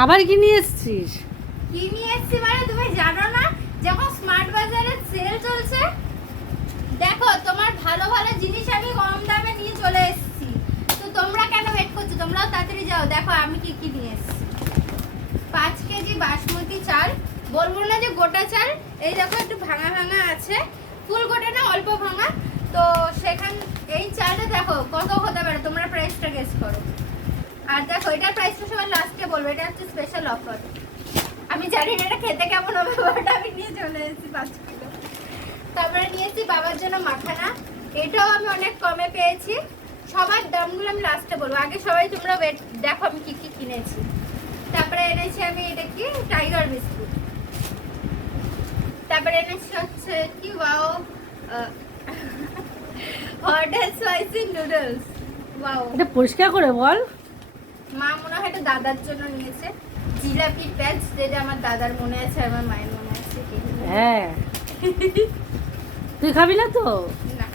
আবার কি নিয়ে এসেছিস? কি নিয়ে এসেছি মানে তুমি জানো না, যখন স্মার্ট বাজারে সেল চলছে, দেখো তোমার ভালো ভালো জিনিস আমি কম দামে নিয়ে চলে এসেছি। তো তোমরা কেন ওয়েট করছো? তোমরাও তাড়াতাড়ি যাও, দেখো আমি কি কি নিয়ে এসেছি। 5 কেজি বাসমতি চাল, বলবো না যে গোটা চাল, এই দেখো একটু ভাঙা ভাঙা আছে, ফুল গোটা না অল্প ভাঙা। তো সেখান এই চালটা দেখো কত হতে পারে, তোমরা প্রাইসটা গেস করো। আর দেখো এটার প্রাইসটা সবাই লাস্টে বলবো, এটা হচ্ছে স্পেশাল অফার। আমি জানি না এটা খেতে কেমন হবে, বাট আমি নিয়ে চলে এসেছি 5 কিলো। তারপরে নিয়েছি বাবার জন্য মাখানা, এটাও আমি অনেক কমে পেয়েছি। সবার দামগুলো আমি লাস্টে বলবো, আগে সবাই তোমরা ওয়েট দেখো আমি কি কি কিনেছি। তারপরে এনেছি আমি এটা কি টাইগার বিস্কুট। তারপরে এনেছি হচ্ছে কি wow hot and spicy noodles. Wow, এটা পরিষ্কার করে বল। মা মনে হয় এটা দাদার জন্য নিয়েছে। জিলাপি প্যাচ, যেটা আমার দাদার মনে আছে আর আমার মায়ের মনে আছে। হ্যাঁ, তুই খাবি না তো? না,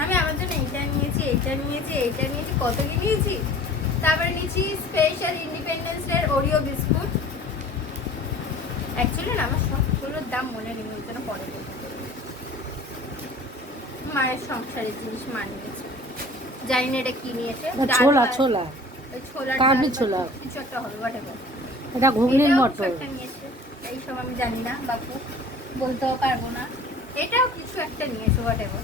আমি আমার জন্য এইটা নিয়েছি, এইটা নিয়েছি, এইটা নিয়েছি, কত কি নিয়েছি। তারপরে নিয়েছি special independence day Oreo biscuit. Actually না আমার সবগুলোর দাম মনে নেই, ওই জন্য পরে বলতে। মায়ের সংসারের জিনিস মা নিয়েছে, জানি না এটা কি নিয়েছে। ছোলা ছোলা ওই ছোলা কাবলি ছোলা কিছু একটা হবে, whatever। এটা ঘুগনির এটাও মটর। কিছু একটা নিয়েছে, এইসব আমি জানি না বাপু, বলতেও পারবো না। এটাও কিছু একটা নিয়েছে, whatever।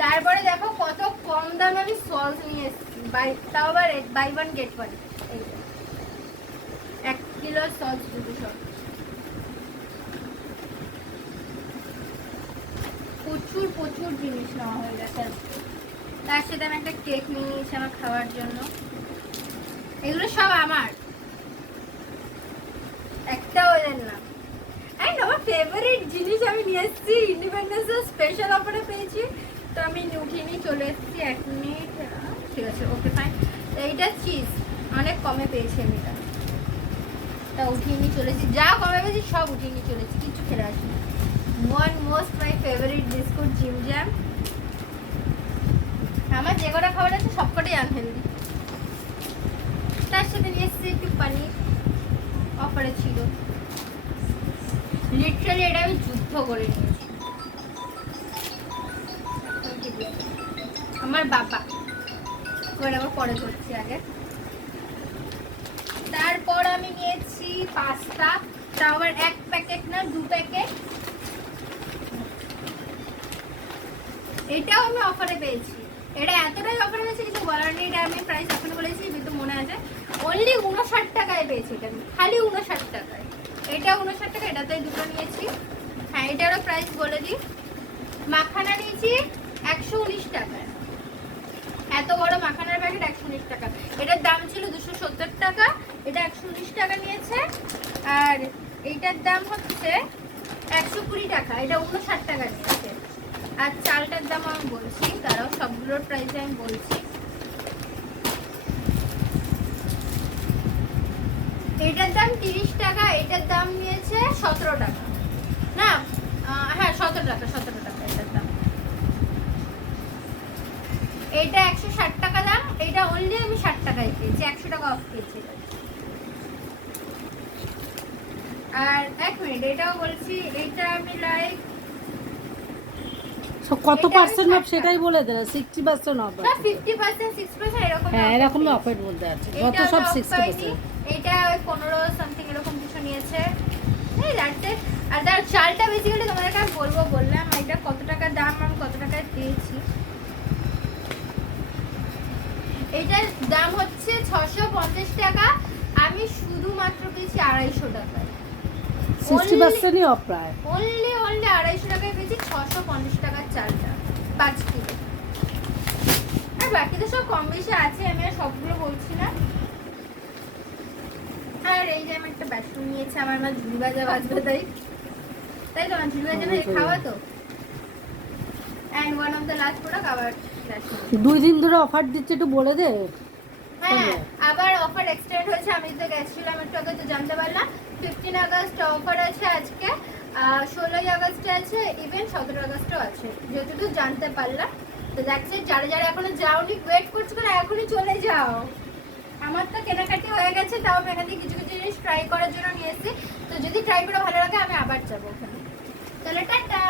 তারপরে দেখো কত কম দামে আমি সস নিয়ে এসেছি, তাও আবার বাই ওয়ান গেট ওয়ান। এই 1 কিলো সস, 2 সস। প্রচুর প্রচুর জিনিস নেওয়া হয়ে গেছে। তার সাথে আমি একটা কেক নিয়ে নিয়েছি আমার খাওয়ার জন্য। এগুলো সব আমার, একটাও এদের না। অ্যান্ড আমার ফেভারিট জিনিস আমি নিয়ে এসেছি, ইন্ডিপেন্ডেন্স স্পেশাল অফারে পেয়েছি। তো আমি উঠিয়ে নিয়ে চলে এসেছি। 1 মিনিট, ঠিক আছে, ওকে ফাইন। এইটা চিজ অনেক কমে পেয়েছি আমি, এটা উঠিয়ে নিয়ে চলেছি। যা কমে পেয়েছি সব উঠিয়ে নিয়ে চলেছি, কিছু ফেলে আসিনি। One most my favourite biscuit gym jam. আমার যে কটা খাবার আছে সবকটাই আনহেলদি। তার সাথে নিয়ে এসেছি একটু পানির, অফারে ছিল। লিটারালি এটা আমি যুদ্ধ করে নিয়েছি। আমার বাবা, এবার আবার পরে করছি আগে। তারপর আমি নিয়েছি পাস্তা, তাও আবার 1 প্যাকেট না 2 প্যাকেট। এটাও আমি অফারে পেয়েছি। এটা এতটাই অফারে পেয়েছি কিছু বলার নেই। এটা আমি প্রাইস এখনো বলেছি, কিন্তু মনে আছে অনলি 59 টাকায় পেয়েছি এটা, আমি খালি 59 টাকায়। এটা 59 টাকা, এটাতেই দুটো নিয়েছি। হ্যাঁ, এটারও প্রাইস বলে দিই। মাখানা নিয়েছি 119 টাকায়, এত বড় মাখানার প্যাকেট 119 টাকা। এটার দাম ছিল 270 টাকা, এটা 119 টাকা নিয়েছে। আর এইটার দাম হচ্ছে 120 টাকা, এটা 59 টাকা নিয়েছে। আর চালটার দাম আমি বলছি, তারাও সবগুলোর প্রাইস আমি বলছি। এটার দাম 30 টাকা, এটার দাম নিয়েছে 17 টাকা, না হ্যাঁ 17 টাকা, 17 টাকা এটার দাম। এটা 160 টাকা দাম, এটা অনলি আমি 60 টাকায় পেয়েছি, 100 টাকা অফ পেয়েছি। আর 1 মিনিট, এটাও বলছি, এটা আমি লাইক কত পার্সেন্ট অফ সেটাই বলে দে, 60% অফ আছে। 50%, 60% এরকম। হ্যাঁ, এরকম অফার বলতে আছে, যত সব 60%। এটা 15 সামথিং এরকম কিছু নিয়েছে। এই যাচ্ছে। আর তার চালটা বেসিক্যালি তোমাদেরকে আমি বললাম এটা কত টাকা দাম, আমি কত টাকায় পেয়েছি। এটার দাম হচ্ছে 650 টাকা, আমি শুধুমাত্র পেয়েছি 250 টাকায়। 60%ই অফ প্রায়। অনলি 250 টাকায় পেয়েছি 650 টাকার চালটা, 5 কিলো। আর বাকি তো সব কম বেশি আছে, আমি আর সবগুলো বলছি না। আর এই যে আমি একটা বেসন নিয়েছি, আমার মা ঝুড়ি ভাজা ভাজবে, তাই তো আমার ঝুড়ি ভাজা ভেজে খাওয়া তো। And one of the last product আবার 2 দিন ধরে অফার দিচ্ছে, একটু বলে দে। হ্যাঁ, আবার অফার এক্সটেন্ড হয়েছে, আমি তো গেছিলাম একটু আগে, তো জানতে পারলাম 15 আগস্ট অফার আছে আজকে, 16 আগস্টে আছে, ইভেন 17 আগস্টও আছে, যেহেতু জানতে পারলাম। তো দেখছি যারা যারা এখনো যাওনি, ওয়েট করছো না, এখনই চলে যাও। আমার তো হয়ে গেছে, তাও আমি এখান থেকে কিছু কিছু জিনিস ট্রাই করার জন্য নিয়ে এসেছি। তো যদি ট্রাই করে ভালো লাগে আমি আবার যাবো ওখানে। তাহলে টাটা।